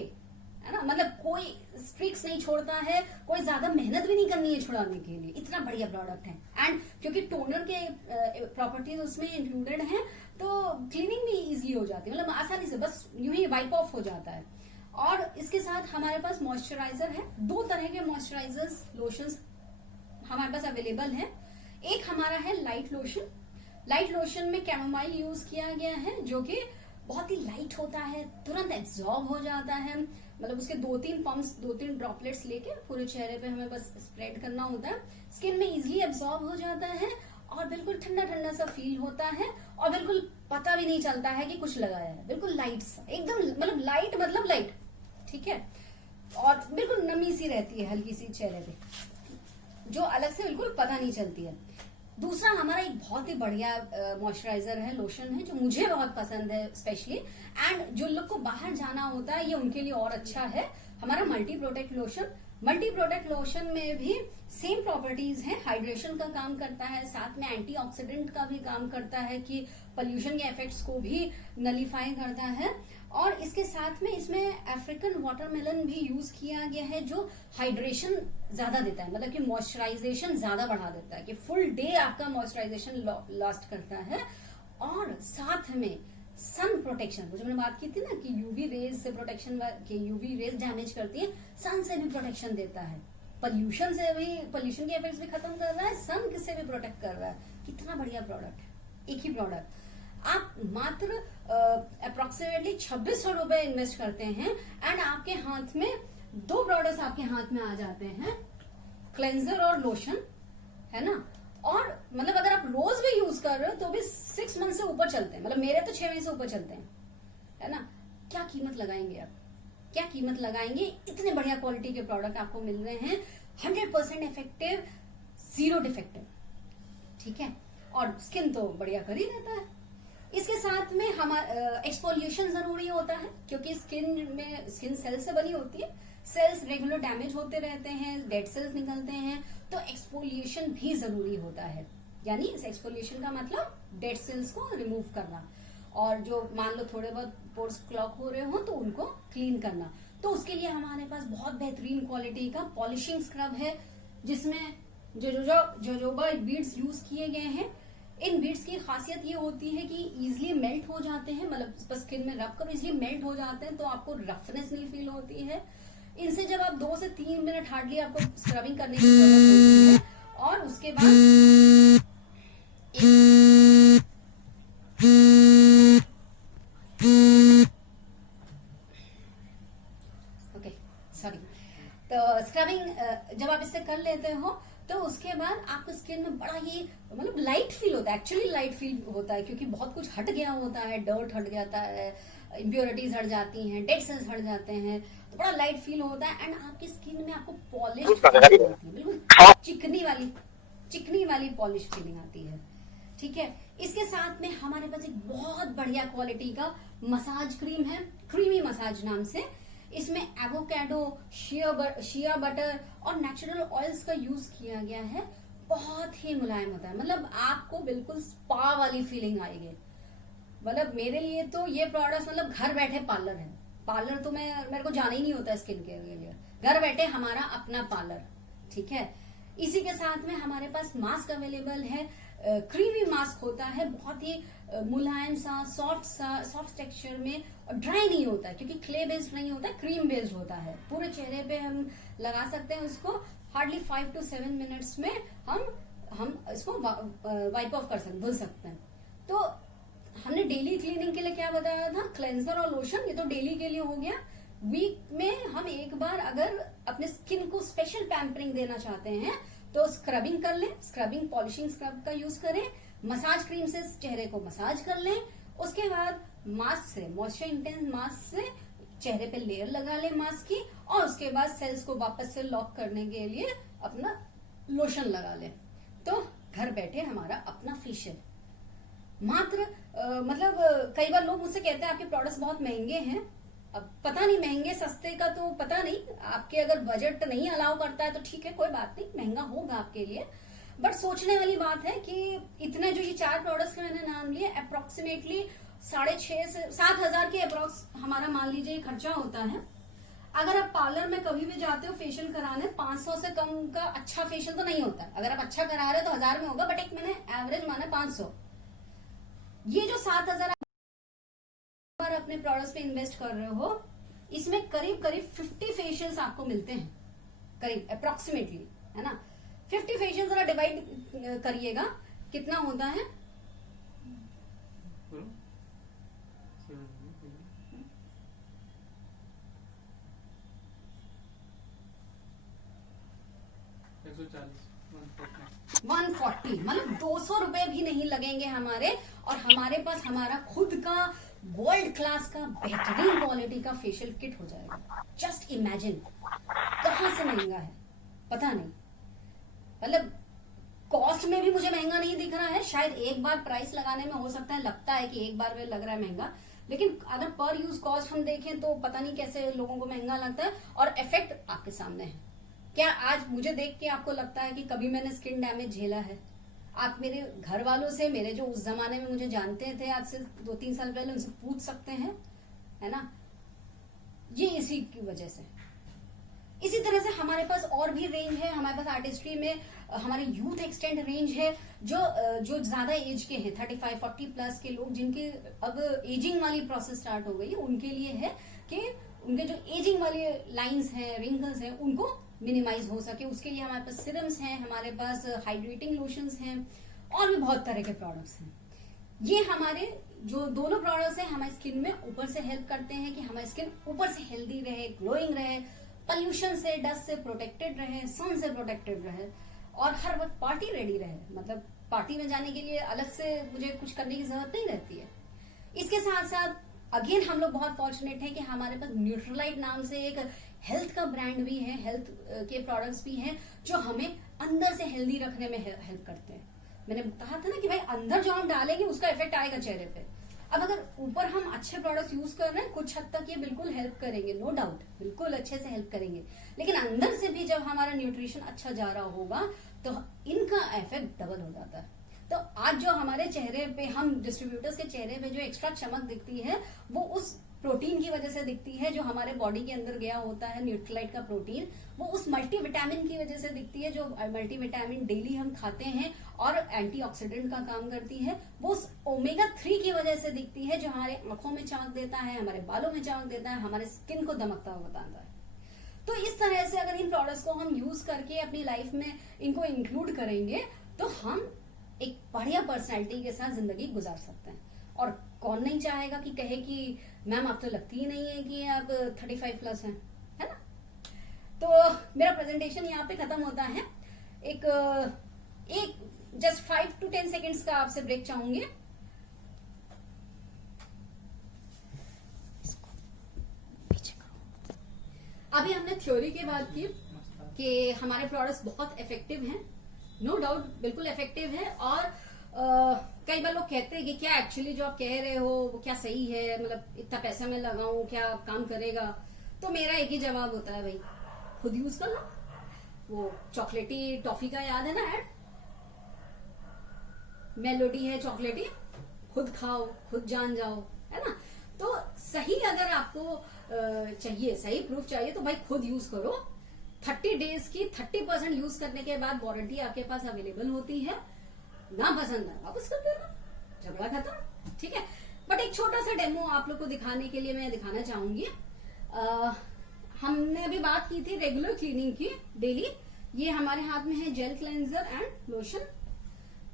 है ना, मतलब कोई स्ट्रिक्स नहीं छोड़ता है, कोई ज्यादा मेहनत भी नहीं करनी है छुड़ाने के लिए, इतना बढ़िया प्रोडक्ट है। एंड क्योंकि टोनर के प्रॉपर्टीज उसमें इंक्लूडेड हैं तो क्लीनिंग भी इजीली हो जाती है, मतलब आसानी से बस यूं ही वाइप ऑफ हो जाता है। और इसके साथ हमारे पास मॉइस्चराइजर है, 2 तरह के मॉइस्चराइजर्स लोशंस हमारे पास अवेलेबल है। एक हमारा है लाइट लोशन। लाइट लोशन में कैमोमाइल यूज किया गया है, जो कि बहुत ही लाइट होता है, तुरंत एब्जॉर्ब हो जाता है, मतलब उसके 2-3 पम्प्स 2-3 ड्रॉपलेट्स लेके पूरे चेहरे पे हमें बस स्प्रेड करना होता है, स्किन में इजीली एब्जॉर्ब हो जाता है और बिल्कुल ठंडा ठंडा सा फील होता है और बिल्कुल पता भी नहीं चलता है कि कुछ लगाया है, बिल्कुल लाइट सा एकदम, मतलब लाइट, ठीक है। और बिल्कुल नमी सी रहती है हल्की सी चेहरे पे, जो अलग से बिल्कुल पता नहीं चलती है। दूसरा हमारा एक बहुत ही बढ़िया मॉइस्चराइजर है, लोशन है, जो मुझे बहुत पसंद है स्पेशली, एंड जो लोग को बाहर जाना होता है ये उनके लिए और अच्छा है, हमारा multi protect lotion. Multi protect lotion में भी सेम प्रॉपर्टीज हैं, हाइड्रेशन का काम करता है, साथ में एंटीऑक्सीडेंट का भी काम करता है कि पोल्यूशन के इफेक्ट्स को भी नलीफाई करता है। और इसके साथ में इसमें अफ्रीकन वाटरमेलन भी यूज किया गया है, जो हाइड्रेशन ज्यादा देता है, मतलब कि मॉइस्चराइजेशन ज्यादा बढ़ा देता है, कि फुल डे आपका मॉइस्चराइजेशन लास्ट करता है। और साथ में सन प्रोटेक्शन, जो मैंने बात की थी ना कि यूवी रेज से प्रोटेक्शन, यूवी रेज डैमेज करती है, सन से भी प्रोटेक्शन देता है, पोल्यूशन से भी, पोल्यूशन के इफेक्ट्स भी खत्म कर रहा है, सन से भी प्रोटेक्ट कर रहा है। कितना बढ़िया प्रोडक्ट है, एक ही प्रोडक्ट आप मात्र अप्रोक्सीमेटली 2600 रुपए इन्वेस्ट करते हैं एंड आपके हाथ में 2 प्रोडक्ट्स आपके हाथ में आ जाते हैं, क्लेंजर और लोशन, है ना। और मतलब अगर आप रोज भी यूज कर रहे हो तो भी 6 मंथ से ऊपर चलते हैं, मतलब मेरे तो 6 महीने से ऊपर चलते हैं, है ना। क्या कीमत लगाएंगे आप, क्या कीमत लगाएंगे, इतने बढ़िया क्वालिटी के प्रोडक्ट आपको मिल रहे हैं, 100% इफेक्टिव, 0 डिफेक्टिव, ठीक है। और स्किन तो बढ़िया कर ही रहता है। इसके साथ में हमारा एक्सफोलिएशन जरूरी होता है, क्योंकि स्किन सेल से बनी होती है, सेल्स रेगुलर डैमेज होते रहते हैं, डेड सेल्स निकलते हैं, तो एक्सफोलिएशन भी जरूरी होता है। यानी इस एक्सफोलिएशन का मतलब डेड सेल्स को रिमूव करना, और जो मान लो थोड़े बहुत पोर्स क्लॉग हो रहे हो तो उनको क्लीन करना। तो उसके लिए हमारे पास बहुत बेहतरीन क्वालिटी का पॉलिशिंग स्क्रब है, जिसमें जोजोबा बीड्स यूज किए गए हैं। इन बीड्स की खासियत ये होती है कि इजिली मेल्ट हो जाते हैं, मतलब स्किन में रब करो इजिली मेल्ट हो जाते हैं, तो आपको रफनेस नहीं फील होती है। इनसे जब आप 2 से 3 मिनट हार्डली आपको स्क्रबिंग करने की जरूरत होती है, और उसके बाद ओके सॉरी, तो स्क्रबिंग जब आप इससे कर लेते हो तो उसके बाद आपको स्किन में बड़ा ही मतलब लाइट फील होता है, एक्चुअली लाइट फील होता है, क्योंकि बहुत कुछ हट गया होता है, डर्ट हट जाता है, इम्प्योरिटीज हट जाती हैं, डेड सेल्स हट जाते हैं, तो बड़ा लाइट फील होता है। एंड आपकी स्किन में आपको पॉलिश फीलिंग होती है, बिल्कुल चिकनी वाली पॉलिश फीलिंग आती है, ठीक है। इसके साथ में हमारे पास एक बहुत बढ़िया क्वालिटी का मसाज क्रीम है, क्रीमी मसाज नाम से। इसमें एवोकाडो, शिया बटर और नेचुरल ऑयल्स का यूज किया गया है, बहुत ही मुलायम होता है, मतलब आपको बिल्कुल स्पा वाली फीलिंग आएगी। मतलब मेरे लिए तो ये प्रोडक्ट मतलब घर बैठे पार्लर है, पार्लर तो मेरे को जाना ही नहीं होता स्किन केयर के लिए, घर बैठे हमारा अपना पार्लर, ठीक है। इसी के साथ में हमारे पास मास्क अवेलेबल है, क्रीमी मास्क होता है, बहुत ही मुलायम सा सॉफ्ट टेक्सचर में, और ड्राई नहीं होता है, क्योंकि क्ले बेस्ड नहीं होता है, क्रीम बेस्ड होता है। पूरे चेहरे पे हम लगा सकते हैं उसको, हार्डली 5 to 7 मिनट्स में हम इसको वाइप ऑफ कर सकते, धुल सकते हैं। तो हमने डेली क्लीनिंग के लिए क्या बताया था, क्लेंजर और लोशन, ये तो डेली के लिए हो गया। वीक में हम एक बार अगर अपने स्किन को स्पेशल पैम्परिंग देना चाहते हैं तो स्क्रबिंग कर लें, स्क्रबिंग पॉलिशिंग स्क्रब का यूज करें, मसाज क्रीम से चेहरे को मसाज कर लें, उसके बाद मास्क से, मॉइस्चर इंटेंस मास्क से चेहरे पे लेयर लगा लें मास्क की, और उसके बाद सेल्स को वापस से लॉक करने के लिए अपना लोशन लगा लें। तो घर बैठे हमारा अपना फेशियल मात्र मतलब कई बार लोग मुझसे कहते हैं आपके प्रोडक्ट्स बहुत महंगे हैं। अब पता नहीं, महंगे सस्ते का तो पता नहीं, आपके अगर बजट नहीं अलाउ करता है तो ठीक है, कोई बात नहीं, महंगा होगा आपके लिए, बट सोचने वाली बात है कि इतने जो ये 4 प्रोडक्ट्स के मैंने नाम लिए, अप्रोक्सीमेटली 6,500 से 7,000 के अप्रोक्स हमारा मान लीजिए खर्चा होता है। अगर आप पार्लर में कभी भी जाते हो फेशियल कराने, 500 से कम का अच्छा फेशियल तो नहीं होता। अगर आप अच्छा करा रहे हो तो 1000 में होगा, बट एक मैंने एवरेज माना 500। ये जो 7000 आप अपने प्रोडक्ट्स पे इन्वेस्ट कर रहे हो, इसमें करीब करीब 50 फेशियल्स आपको मिलते हैं, करीब अप्रोक्सीमेटली, है ना। 50 फेशियल जरा डिवाइड करिएगा, कितना होता है? $140, मतलब 200 रुपए भी नहीं लगेंगे हमारे, और हमारे पास हमारा खुद का वर्ल्ड क्लास का बेहतरीन क्वालिटी का फेशियल किट हो जाएगा। जस्ट इमेजिन, कहां से महंगा है पता नहीं, मतलब कॉस्ट में भी मुझे महंगा नहीं दिख रहा है। शायद एक बार प्राइस लगाने में हो सकता है लगता है कि एक बार में लग रहा है महंगा, लेकिन अगर पर यूज कॉस्ट हम देखें तो पता नहीं कैसे लोगों को महंगा लगता है। और इफेक्ट आपके सामने है। क्या आज मुझे देख के आपको लगता है कि कभी मैंने स्किन डैमेज झेला है? आप मेरे घर वालों से, मेरे जो उस जमाने में मुझे जानते थे आज से 2-3 साल पहले, उनसे पूछ सकते हैं, है ना। ये इसी की वजह से। इसी तरह से हमारे पास और भी रेंज है। हमारे पास आर्टिस्ट्री में हमारे यूथ एक्सटेंड रेंज है, जो ज्यादा एज के हैं, 35-40 प्लस के लोग, जिनके अब एजिंग वाली प्रोसेस स्टार्ट हो गई है, उनके लिए है कि उनके जो एजिंग वाले लाइंस हैं, रिंकल्स हैं, उनको मिनिमाइज हो सके। उसके लिए हमारे पास सिरम्स हैं, हमारे पास हाइड्रेटिंग लोशंस हैं, और भी बहुत तरह के प्रोडक्ट्स हैं। ये हमारे जो दोनों प्रोडक्ट्स हैं हमारी स्किन में ऊपर से हेल्प करते हैं कि हमारी स्किन ऊपर से हेल्दी रहे, ग्लोइंग रहे, पॉल्यूशन से, डस्ट से प्रोटेक्टेड रहे, सन से प्रोटेक्टेड रहे, और हर वक्त पार्टी रेडी रहे। मतलब पार्टी में जाने के लिए अलग से मुझे कुछ करने की जरूरत नहीं रहती है। इसके साथ साथ अगेन हम लोग बहुत फॉर्चुनेट हैं कि हमारे पास न्यूट्रलाइट नाम से एक हेल्थ का ब्रांड भी है, हेल्थ के प्रोडक्ट्स भी हैं, जो हमें अंदर से हेल्दी रखने में हेल्प करते हैं। मैंने कहा था ना कि भाई अंदर जो हम डालेंगे उसका इफेक्ट आएगा चेहरे पे। अब अगर ऊपर हम अच्छे प्रोडक्ट्स यूज कर रहे हैं, कुछ हद तक ये बिल्कुल हेल्प करेंगे, नो डाउट, बिल्कुल अच्छे से हेल्प करेंगे, लेकिन अंदर से भी जब हमारा न्यूट्रिशन अच्छा जा रहा होगा तो इनका इफेक्ट डबल हो जाता है। तो आज जो हमारे चेहरे पे, हम डिस्ट्रीब्यूटर्स के चेहरे पे जो एक्स्ट्रा चमक दिखती है, वो उस प्रोटीन की वजह से दिखती है जो हमारे बॉडी के अंदर गया होता है, न्यूट्रलाइट का प्रोटीन। वो उस मल्टीविटामिन की वजह से दिखती है, जो मल्टीविटामिन डेली हम खाते हैं और एंटीऑक्सीडेंट का काम करती है। वो उस ओमेगा 3 की वजह से दिखती है, जो हमारे आंखों में चमक देता है, हमारे बालों में चमक देता है, हमारे स्किन को दमकता हुआ बताता है। तो इस तरह से अगर इन प्रोडक्ट्स को हम यूज करके अपनी लाइफ में इनको इंक्लूड करेंगे तो हम एक बढ़िया पर्सनैलिटी के साथ जिंदगी गुजार सकते हैं। और कौन नहीं चाहेगा कि कहे कि मैम आप तो लगती ही नहीं है कि आप 35 प्लस हैं, है ना। तो मेरा प्रेजेंटेशन यहाँ पे खत्म होता है। एक जस्ट 5 to 10 सेकेंड्स का आपसे ब्रेक चाहूंगी। अभी हमने थ्योरी की बात की कि हमारे प्रोडक्ट्स बहुत इफेक्टिव हैं, नो डाउट बिल्कुल इफेक्टिव है। और कई बार लोग कहते हैं कि क्या एक्चुअली जो आप कह रहे हो वो क्या सही है, मतलब इतना पैसा मैं लगाऊं क्या काम करेगा। तो मेरा एक ही जवाब होता है, भाई खुद यूज कर लो। वो चॉकलेटी टॉफी का याद है ना ऐड, मेलोडी है चॉकलेटी, खुद खाओ खुद जान जाओ, है ना। तो सही अगर आपको चाहिए, सही प्रूफ चाहिए, तो भाई खुद यूज करो। 30 डेज की 30% यूज करने के बाद वारंटी आपके पास अवेलेबल होती है। ना पसंद है वापस कर देना, झगड़ा खत्म, ठीक है। बट एक छोटा सा डेमो आप लोग को दिखाने के लिए मैं दिखाना चाहूंगी। हमने अभी बात की थी रेगुलर क्लीनिंग की डेली। ये हमारे हाथ में है जेल क्लेंजर एंड लोशन।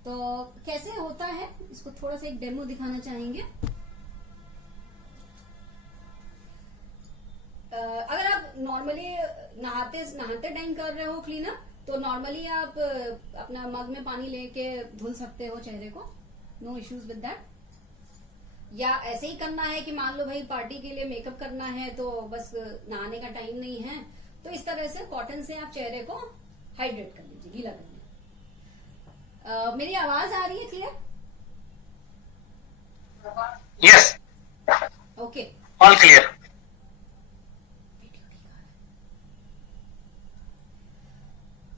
तो कैसे होता है इसको थोड़ा सा एक डेमो दिखाना चाहेंगे। अगर आप नॉर्मली नहाते टाइम कर रहे हो क्लीनअप, तो नॉर्मली आप अपना मग में पानी लेके धुल सकते हो चेहरे को, नो इश्यूज विद दैट। या ऐसे ही करना है कि मान लो भाई पार्टी के लिए मेकअप करना है तो बस नहाने का टाइम नहीं है, तो इस तरह से कॉटन से आप चेहरे को हाइड्रेट कर लीजिए, गीला कर लीजिए। मेरी आवाज आ रही है clear? Yes, okay, all clear.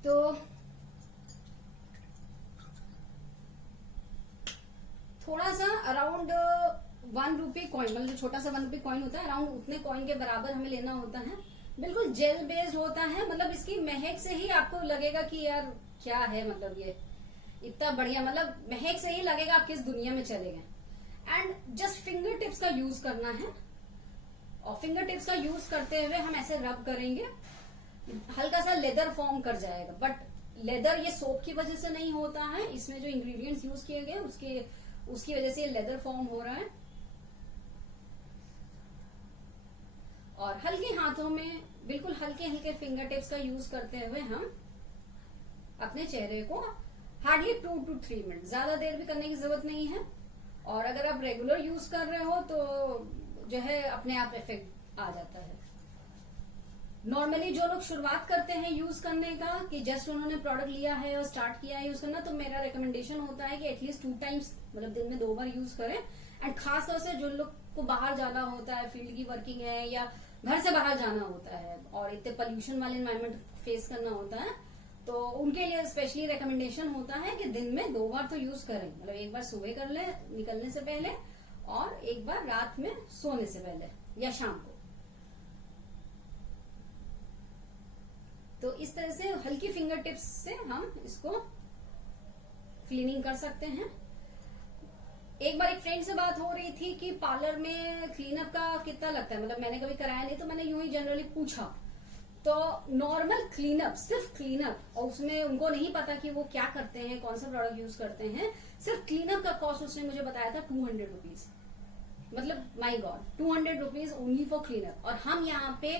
तो थोड़ा सा अराउंड 1 रुपये कॉइन, मतलब जो छोटा सा 1 रुपये कॉइन होता है, अराउंड उतने कॉइन के बराबर हमें लेना होता है। बिल्कुल जेल बेस्ड होता है, मतलब इसकी महक से ही आपको लगेगा कि यार क्या है, मतलब ये इतना बढ़िया, मतलब महक से ही लगेगा आप किस दुनिया में चले गए। एंड जस्ट फिंगर टिप्स का यूज करना है, और फिंगर टिप्स का यूज करते हुए हम ऐसे रब करेंगे, हल्का सा लेदर फॉर्म कर जाएगा। बट लेदर ये सोप की वजह से नहीं होता है, इसमें जो इंग्रेडिएंट्स यूज किए गए उसकी वजह से ये लेदर फॉर्म हो रहा है। और हल्के हाथों में बिल्कुल हल्के हल्के फिंगर टिप्स का यूज करते हुए हम अपने चेहरे को हार्डली 2 to 3 मिनट, ज्यादा देर भी करने की जरूरत नहीं है। और अगर आप रेगुलर यूज कर रहे हो तो जो है अपने आप इफेक्ट आ जाता है। नॉर्मली जो लोग शुरुआत करते हैं यूज करने का, कि जस्ट उन्होंने प्रोडक्ट लिया है और स्टार्ट किया है यूज करना, तो मेरा रिकमेंडेशन होता है कि एटलीस्ट 2 टाइम्स, मतलब दिन में 2 बार यूज करें। एंड खासतौर से जो लोग को बाहर जाना होता है, फील्ड की वर्किंग है या घर से बाहर जाना होता है और इतने पोल्यूशन वाले एनवायरमेंट फेस करना होता है, तो उनके लिए स्पेशली रिकमेंडेशन होता है कि दिन में 2 बार तो यूज करें। मतलब एक बार सुबह कर ले निकलने से पहले, और एक बार रात में सोने से पहले या शाम को। तो इस तरह से हल्की फिंगर टिप्स से हम इसको क्लीनिंग कर सकते हैं। एक बार एक फ्रेंड से बात हो रही थी कि पार्लर में क्लीनअप का कितना लगता है, मतलब मैंने कभी कराया नहीं, तो मैंने यूं ही जनरली पूछा। तो नॉर्मल क्लीनअप, सिर्फ क्लीनअप, और उसमें उनको नहीं पता कि वो क्या करते हैं, कौन सा प्रोडक्ट यूज करते हैं, सिर्फ क्लीनअप का कॉस्ट उसने मुझे बताया था 200 रुपीज। मतलब my god, 200 rupees only for cleanup. और हम यहाँ पे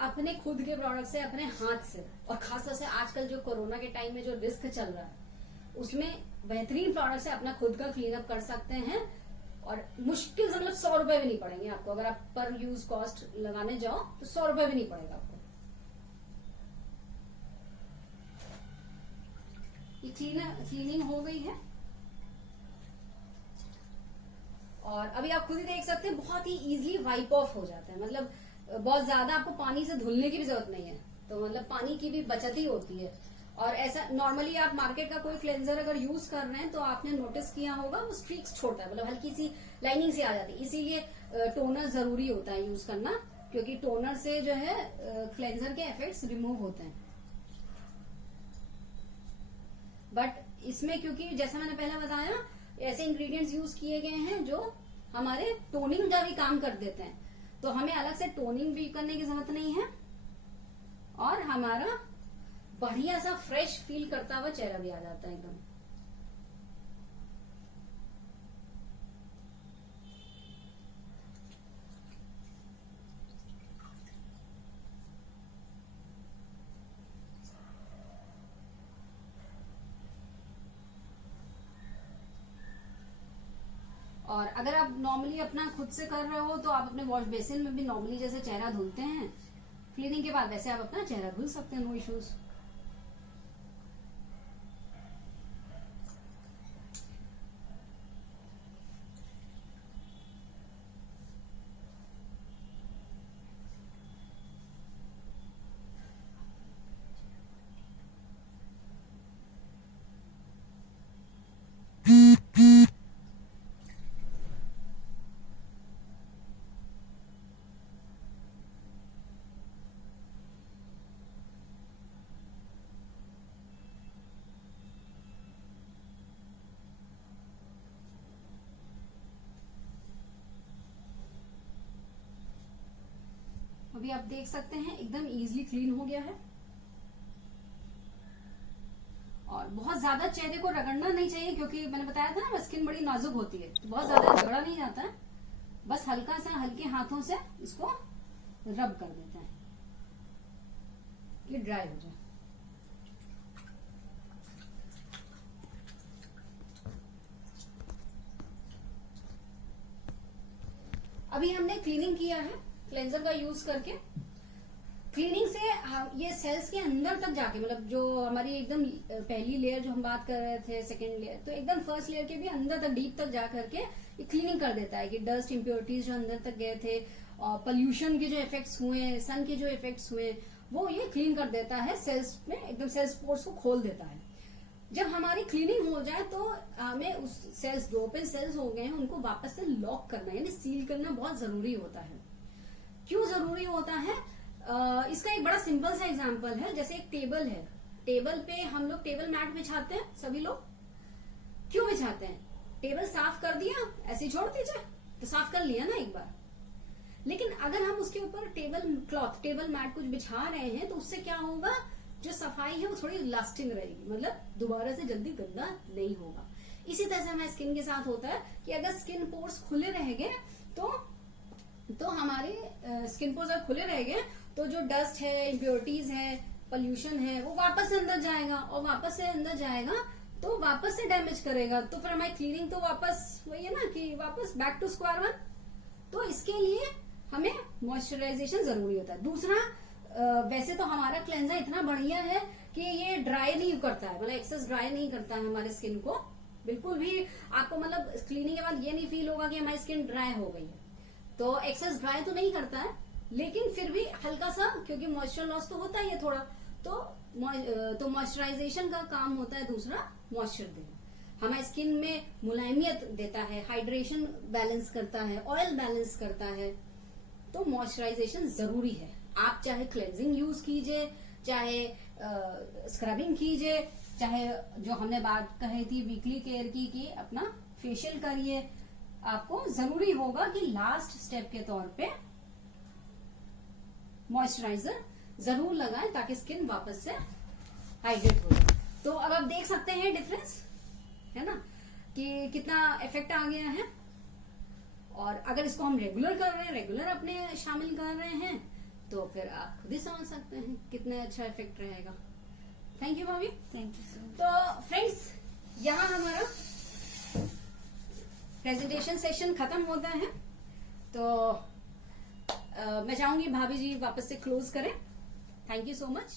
अपने खुद के प्रोडक्ट से, अपने हाथ से, और खासतौर से आजकल जो कोरोना के टाइम में जो रिस्क चल रहा है उसमें बेहतरीन प्रोडक्ट से अपना खुद का क्लीनअप कर सकते हैं। और मुश्किल से मतलब 100 रुपए भी नहीं पड़ेंगे आपको, अगर आप पर यूज कॉस्ट लगाने जाओ तो 100 रुपए भी नहीं पड़ेगा आपको। ये क्लीनिंग हो गई है, और अभी आप खुद ही देख सकते हैं बहुत ही इजीली वाइप ऑफ हो जाता है। मतलब बहुत ज्यादा आपको पानी से धुलने की भी जरूरत नहीं है, तो मतलब पानी की भी बचत ही होती है। और ऐसा नॉर्मली आप मार्केट का कोई क्लेंजर अगर यूज कर रहे हैं तो आपने नोटिस किया होगा वो स्ट्रीक्स छोड़ता है, मतलब हल्की सी लाइनिंग से आ जाती है। इसीलिए टोनर जरूरी होता है यूज करना, क्योंकि टोनर से जो है क्लेंजर के इफेक्ट्स रिमूव होते हैं। बट इसमें क्योंकि जैसा मैंने पहले बताया, ऐसे इंग्रेडिएंट्स यूज किए गए हैं जो हमारे टोनिंग का भी काम कर देते हैं, तो हमें अलग से टोनिंग भी करने की जरूरत नहीं है, और हमारा बढ़िया सा फ्रेश फील करता हुआ चेहरा भी आ जाता है एकदम। और अगर आप नॉर्मली अपना खुद से कर रहे हो तो आप अपने वॉश बेसिन में भी नॉर्मली जैसे चेहरा धुलते हैं क्लीनिंग के बाद, वैसे आप अपना चेहरा धुल सकते हैं, नो इश्यूज। अभी आप देख सकते हैं एकदम इजीली क्लीन हो गया है। और बहुत ज्यादा चेहरे को रगड़ना नहीं चाहिए, क्योंकि मैंने बताया था ना स्किन बड़ी नाजुक होती है, तो बहुत ज्यादा रगड़ा नहीं जाता है। बस हल्का सा हल्के हाथों से इसको रब कर देते हैं कि ड्राई हो जाए। अभी हमने क्लीनिंग किया है क्लेंजर का यूज करके। क्लीनिंग से ये सेल्स के अंदर तक जाके, मतलब जो हमारी एकदम पहली लेयर जो हम बात कर रहे थे, सेकेंड लेयर, तो एकदम फर्स्ट लेयर के भी अंदर तक, डीप तक जा करके ये क्लीनिंग कर देता है कि डस्ट इम्प्योरिटीज जो अंदर तक गए थे, और पोल्यूशन के जो इफेक्ट्स हुए, सन के जो इफेक्ट्स हुए, वो ये क्लीन कर देता है सेल्स में, एकदम सेल्स पोर्स को खोल देता है। जब हमारी क्लीनिंग हो जाए तो हमें उस सेल्स, जो ओपन सेल्स हो गए हैं, उनको वापस से लॉक करना यानी सील करना बहुत जरूरी होता है। क्यों जरूरी होता है? इसका एक बड़ा सिंपल सा एग्जांपल है, जैसे एक टेबल है, टेबल पे हम लोग टेबल मैट बिछाते हैं, सभी लोग क्यों बिछाते हैं? टेबल साफ कर दिया, ऐसे ही छोड़ दीजिए तो साफ कर लिया ना एक बार। लेकिन अगर हम उसके ऊपर टेबल क्लॉथ, टेबल मैट कुछ बिछा रहे हैं तो उससे क्या होगा, जो सफाई है वो थोड़ी लास्टिंग रहेगी, मतलब दोबारा से जल्दी गंदा नहीं होगा। इसी तरह से हमारे स्किन के साथ होता है कि अगर स्किन पोर्स खुले रह गए तो हमारे स्किन पोर्स अगर खुले रह गए तो जो डस्ट है, इम्प्योरिटीज है, पोल्यूशन है, वो वापस से अंदर जाएगा, और वापस से अंदर जाएगा तो वापस से डैमेज करेगा। तो फिर हमारी क्लीनिंग तो वापस वही है ना कि वापस बैक टू स्क्वायर वन। तो इसके लिए हमें मॉइस्चराइजेशन जरूरी होता है। दूसरा, वैसे तो हमारा क्लेंजर इतना बढ़िया है कि ये ड्राई नहीं करता है, मतलब एक्सेस ड्राई नहीं करता है हमारे स्किन को, बिल्कुल भी आपको मतलब क्लीनिंग के बाद ये नहीं फील होगा कि हमारी स्किन ड्राई हो गई है। तो एक्सेस ड्राई तो नहीं करता है, लेकिन फिर भी हल्का सा, क्योंकि मॉइस्चर लॉस तो होता ही है थोड़ा, तो मॉइस्चराइजेशन का काम होता है दूसरा मॉइस्चर देना। हमारी स्किन में मुलायमियत देता है, हाइड्रेशन बैलेंस करता है, ऑयल बैलेंस करता है। तो मॉइस्चराइजेशन जरूरी है। आप चाहे क्लेंजिंग यूज कीजिए, चाहे स्क्रबिंग कीजिए, चाहे जो हमने बात कही थी वीकली केयर की कि अपना फेशियल करिए, आपको जरूरी होगा कि लास्ट स्टेप के तौर पे मॉइस्चराइजर जरूर लगाएं ताकि स्किन वापस से हाइड्रेट हो जाए। तो अब आप देख सकते हैं डिफरेंस, है ना, कि कितना इफेक्ट आ गया है। और अगर इसको हम रेगुलर कर रहे हैं, रेगुलर अपने शामिल कर रहे हैं, तो फिर आप खुद ही समझ सकते हैं कितना अच्छा इफेक्ट रहेगा। थैंक यू भाभी। Thank you so much. तो फ्रेंड्स, यहाँ हमारा प्रेजेंटेशन सेशन खत्म होता है। तो मैं चाहूंगी भाभी जी वापस से क्लोज करें। Thank you so much.